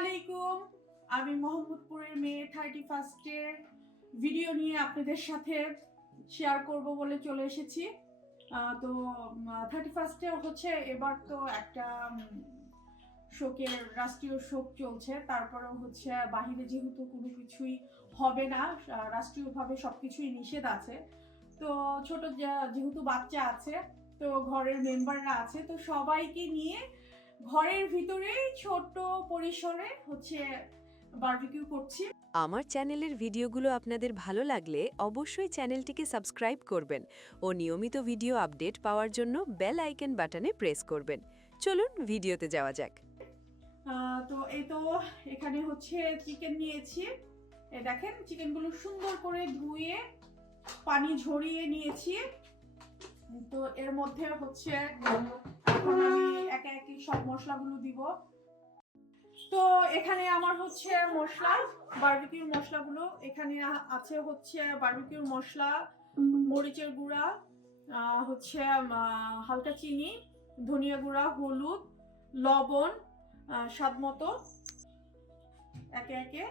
আলাইকুম। আমি মোহাম্মদপুরের মেয়ে 31st ভিডিও নিয়ে আপনাদের সাথে শেয়ার করব বলে চলে এসেছি। তো 31 হচ্ছে এবার তো একটা শোকের রাষ্ট্রীয় শোক চলছে। তারপরেও হচ্ছে বাহিরে যেহেতু কোনো কিছুই হবে না, রাষ্ট্রীয়ভাবে সবকিছুই নিষেধ আছে। তো ছোট যেহেতু বাচ্চা আছে, তো ঘরের মেম্বাররা আছে, তো সবাইকে নিয়ে ঘরের ভিতরেই ছোট পরিসরে হচ্ছে বারবিকিউ করছি। আমার চ্যানেলের ভিডিওগুলো আপনাদের ভালো লাগলে অবশ্যই চ্যানেলটিকে সাবস্ক্রাইব করবেন ও নিয়মিত ভিডিও আপডেট পাওয়ার জন্য বেল আইকন বাটনে প্রেস করবেন। চলুন ভিডিওতে যাওয়া যাক। তো এই তো এখানে হচ্ছে চিকেন নিয়েছি। এই দেখেন চিকেনগুলো সুন্দর করে ধুয়ে পানি ঝরিয়ে নিয়েছি। তো এর মধ্যে হচ্ছে এখন আমি একে একে সব মশলাগুলো দিব। তো এখানে আমার হচ্ছে মশলা, বারবিকিউর মশলাগুলো এখানে আছে হচ্ছে বারবিকিউর মশলা, মরিচের গুঁড়া, হচ্ছে হালকা চিনি, ধনিয়া গুঁড়া, হলুদ, লবণ, স্বাদ মতো। একে একে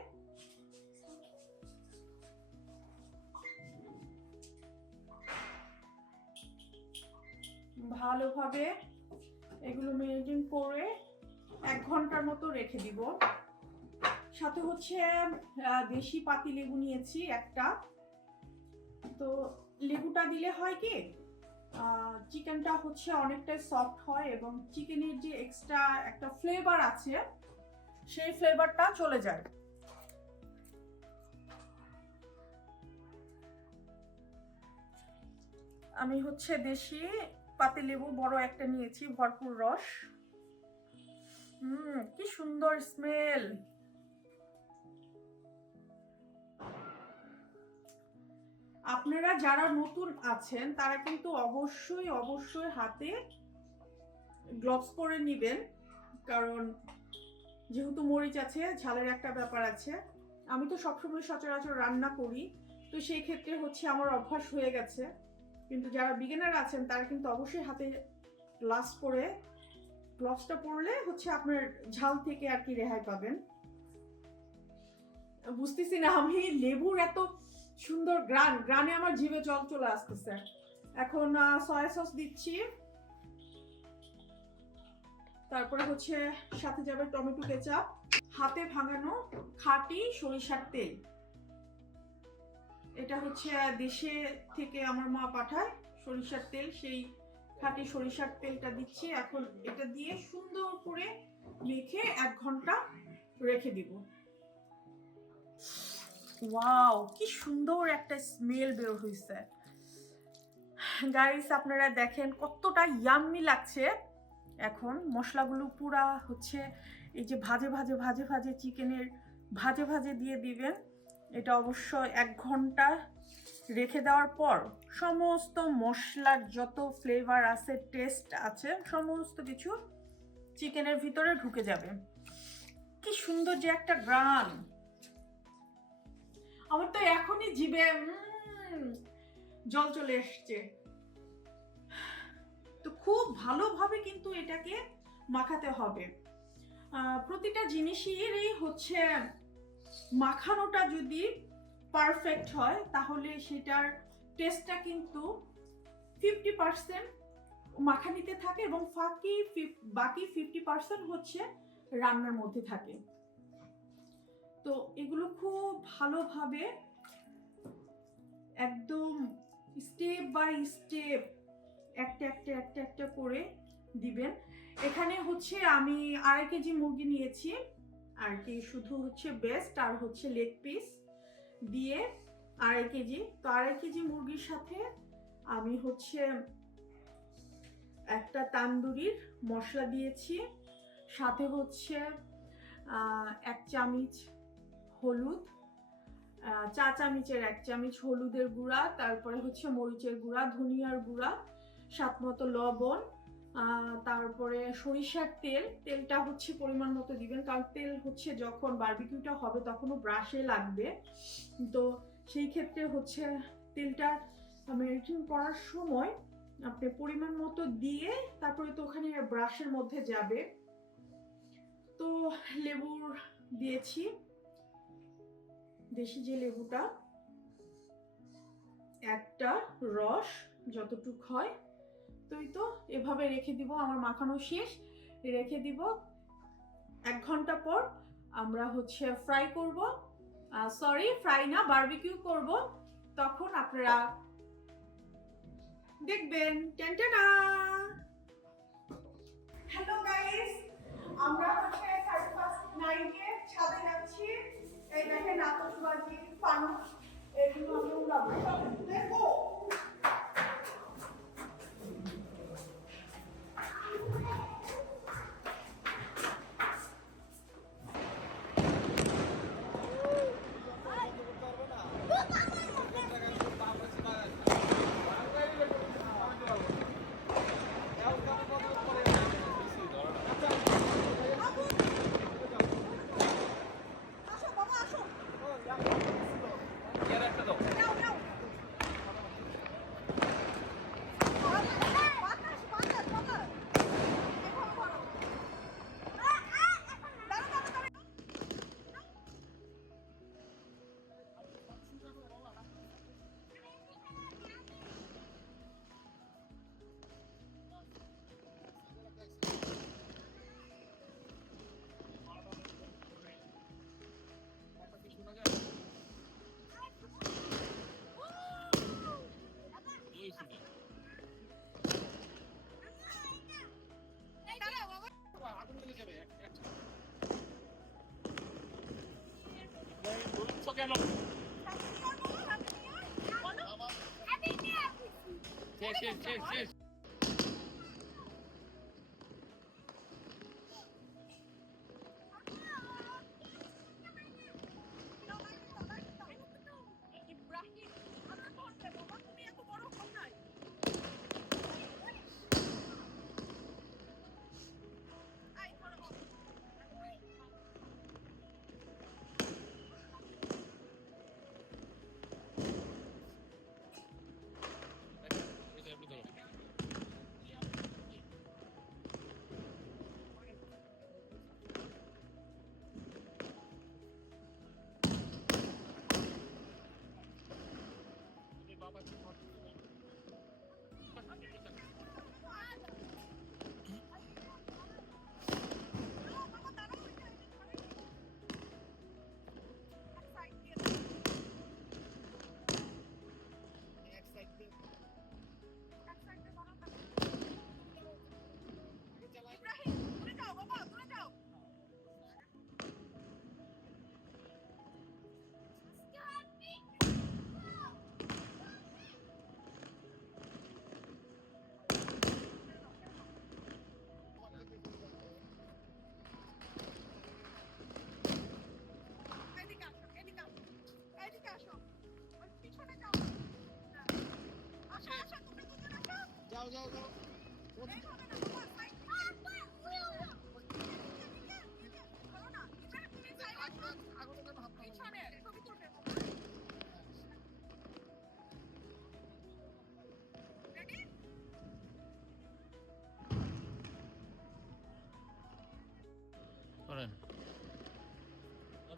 ভালোভাবে এগুলো মেরিনেট করে 1 ঘন্টার মতো রেখে দিব। সাথে হচ্ছে দেশি পাতি লেবু নিয়েছি একটা। তো লেবুটা দিলে হয় কি, চিকেনটা হচ্ছে অনেকটাই সফট হয় এবং চিকেনের যে এক্সট্রা একটা ফ্লেভার আছে সেই ফ্লেভারটা চলে যায়। আমি হচ্ছে দেশি পাতি লেবু বড় একটা নিয়েছি, ভরপুর রস। কি সুন্দর স্মেল। আপনারা যারা নতুন আছেন তারা কিন্তু অবশ্যই হাতে গ্লোভস পরে নেবেন, কারণ যেহেতু মরিচ আছে, ঝালের একটা ব্যাপার আছে। আমি তো সবসময় সচরাচর রান্না করি, তো সেই ক্ষেত্রে হচ্ছে আমার অভ্যাস হয়ে গেছে। কিন্তু যারা বিগিনার আছেন তারা কিন্তু অবশ্যই হাতে গ্লাভস পরে, গ্লাভসটা পরলে হচ্ছে আপনার ঝাল থেকে আর কি রেহাই পাবেন। বুঝতেছি না আমি লেবুর এত সুন্দর গ্রানে আমার জিভে জল চলে আসতেছে। এখন সয়া সস দিচ্ছি, তারপরে হচ্ছে সাথে যাবে টমেটো কেচাপ, হাতে ভাঙানো খাঁটি সরিষার তেল। এটা হচ্ছে দেশে থেকে আমার মা পাঠায় সরিষার তেল, সেই খাঁটি সরিষার তেলটা দিচ্ছি। এখন এটা দিয়ে সুন্দর করে মেখে 1 ঘন্টা রেখে দিব। ওয়াও, কি সুন্দর একটা স্মেল বের হয়েছে গাইস, আপনারা দেখেন কতটা ইয়াম্মি লাগছে। এখন মশলাগুলো পুরা হচ্ছে এই যে ভাজে চিকেনের ভাজে দিয়ে দিবেন। এটা অবশ্যই 1 ঘন্টা রেখে দেওয়ার পর সমস্ত মশলার যত ফ্লেভার আছে, টেস্ট আছে, সমস্ত কিছু চিকেনের ভিতরে ঢুকে যাবে। কি সুন্দর যে একটা গ্রান, আমার তো এখনই জিভে জল চলে এসছে। তো খুব ভালোভাবে কিন্তু এটাকে মাখাতে হবে। প্রতিটা জিনিসেরই হচ্ছে মাখানোটা যদি পারফেক্ট হয় তাহলে সেটার টেস্টটা কিন্তু 50% মাখানিতে থাকে এবং বাকি 50% হচ্ছে রান্নার মধ্যে থাকে। তো এগুলো খুব ভালোভাবে একদম স্টেপ বাই স্টেপ একটা করে দিবেন। এখানে হচ্ছে আমি 2.5 কেজি মুরগি নিয়েছি আর কি, শুধু হচ্ছে বেস্ট আর হচ্ছে লেগ পিস দিয়ে 2.5 কেজি। তো 2.5 কেজি মুরগির সাথে আমি হচ্ছে একটা তান্দুরির মশলা দিয়েছি, সাথে হচ্ছে 1 চামচ হলুদ, চা চামচের 1 চামচ হলুদের গুঁড়া, তারপরে হচ্ছে মরিচের গুঁড়া, ধনিয়ার গুঁড়া, স্বাদ মতো লবণ, তারপরে সরিষার তেলটা হচ্ছে পরিমাণ মতো দিবেন, কারণ তেল হচ্ছে যখন বারবিকিউটা হবে তখনও ব্রাশে লাগবে। তো সেই ক্ষেত্রে হচ্ছে তেলটা মেরিনেট করার সময় আপনি পরিমাণ মতো দিয়ে তারপরে তো ওখানে ব্রাশের মধ্যে যাবে। তো লেবুর দিয়েছি দেশি যে লেবুটা, একটা রস যতটুক হয়, তো এই তো এভাবে রেখে দিব। আমার মাখানো শেষ, রেখে দিব। 1 ঘন্টা পর আমরা হচ্ছে ফ্রাই করব, সরি ফ্রাই না, বারবিকিউ করব। তখন আপনারা দেখবেন। টেনটেনা। হ্যালো গাইস, আমরা হচ্ছে 31st নাইটে ছাদে যাচ্ছি। এই দেখেন আতশবাজি, ফানুস, এগুলো আমরা উড়াবো। দেখো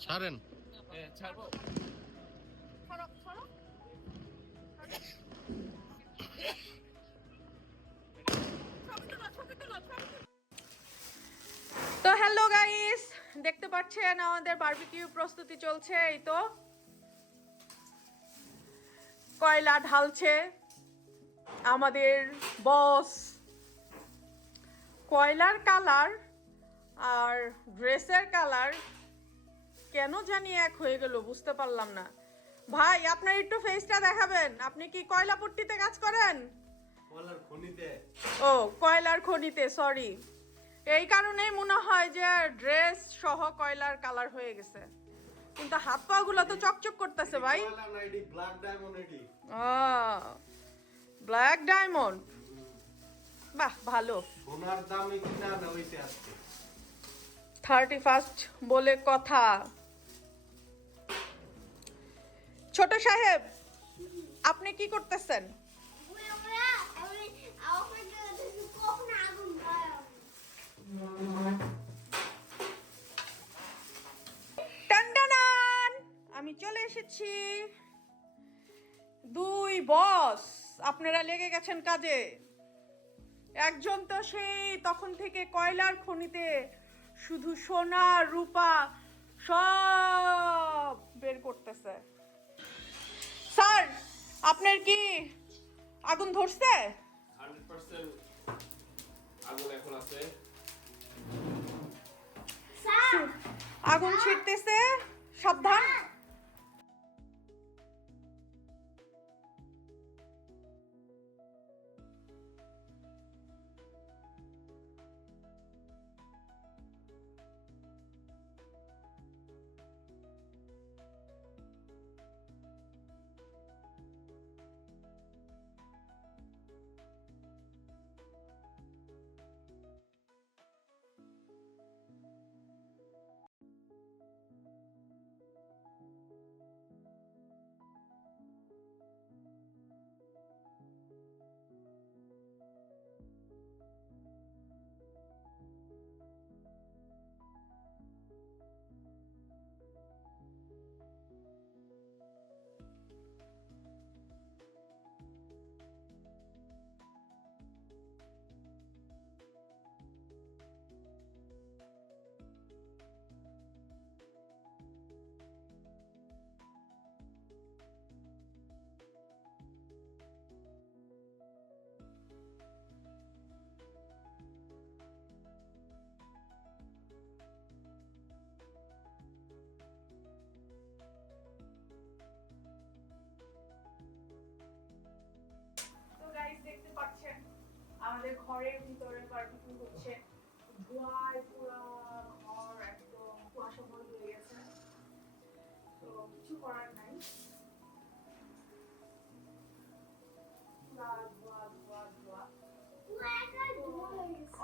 ছাড়েন। তো হ্যালো গাইস, দেখতে পাচ্ছেন আমাদের বারবিকিউ প্রস্তুতি চলছে। এই তো কয়লা ঢালছে আমাদের বস। কয়লার কালার আর ড্রেসের কালার কেন জানি এক হয়ে গেল, বুঝতে পারলাম না। ভাই আপনার একটু ফেসটা দেখাবেন, আপনি কি কয়লা পট্টিতে কাজ করেন? কয়লার খনিতে। ও কয়লার খনিতে, সরি। এই কারণেই মনে হয় যে ড্রেস সহ কয়লার কালার হয়ে গেছে, কিন্তু হাত পা গুলো তো চকচক করতেছে ভাই। কয়লা না, এডি ব্ল্যাক ডায়মন্ড এডি। ব্ল্যাক ডায়মন্ড, বাহ ভালো। সোনার দামে কিনা না হইছে আজকে। 31st বলে কথা। ছোট সাহেব, আপনি কি করতেছেন? এসেছি। দুই বস আপনারা লেগে গেছেন কাজে। একজন তো সেই তখন থেকে কয়লার খনিতে শুধু সোনা রূপা সব বের করতেছে। স্যার আপনার কি আগুন ধরছে? 100% আগুন এখন আছে। আগুন ছিটতেছে, সাবধান। তো গাইস দেখতে পাচ্ছেন আমাদের ঘরের ভিতরে বারবিকিউ হচ্ছে। ধোঁয়ায় পুরো ঘর একদম কুয়াশাময় হয়ে গেছে। তো কিছু করার নাই।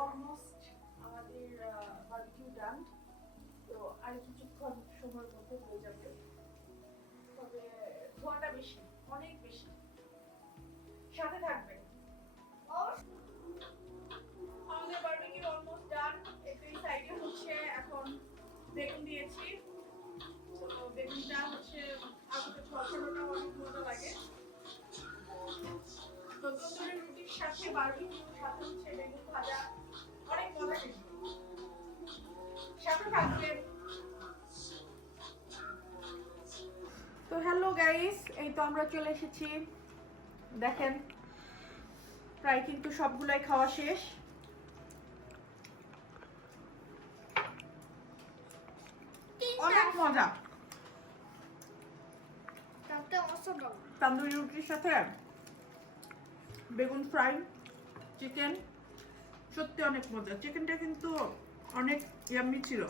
অলমোস্ট আমাদের বারবিকিউ ডান। তো আর কিছুক্ষণ সময়ের মধ্যে হয়ে যাবে। তবে ধোঁয়াটা বেশি, অনেক বেশি। সাথে থাকবেন। আমাদের বারবিকিউ অলমোস্ট ডান। এই সাইডে হচ্ছে এখন বেগুন দিয়েছি। তো বেগুনটা হচ্ছে আগুনে ঝলসানোটা অনেক মজা লাগে। তো তন্দুরি রুটির সাথে বারবিকিউর সাথে হচ্ছে বেগুন ভাজা অনেক মজা খেতে। সাথে থাকবেন। তো হ্যালো গাইস, এই তো আমরা চলে এসেছি। দেখেন প্রায় কিন্তু সবগুলাই খাওয়া শেষ। অনেক মজা। তন্দুরি রুটির সাথে বেগুন ফ্রাই, চিকেন, সত্যি অনেক মজা। চিকেনটা কিন্তু অনেক ইয়াম্মি ছিল।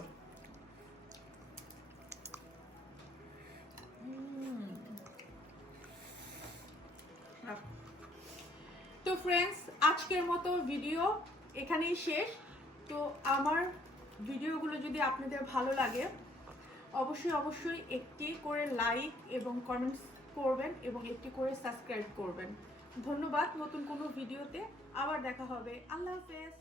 তো ফ্রেন্ডস, আজকের মতো ভিডিও এখানেই শেষ। তো আমার ভিডিওগুলো যদি আপনাদের ভালো লাগে অবশ্যই একটি করে লাইক এবং কমেন্টস করবেন এবং একটি করে সাবস্ক্রাইব করবেন। ধন্যবাদ। নতুন কোনো ভিডিওতে আবার দেখা হবে। আল্লাহ হাফেজ।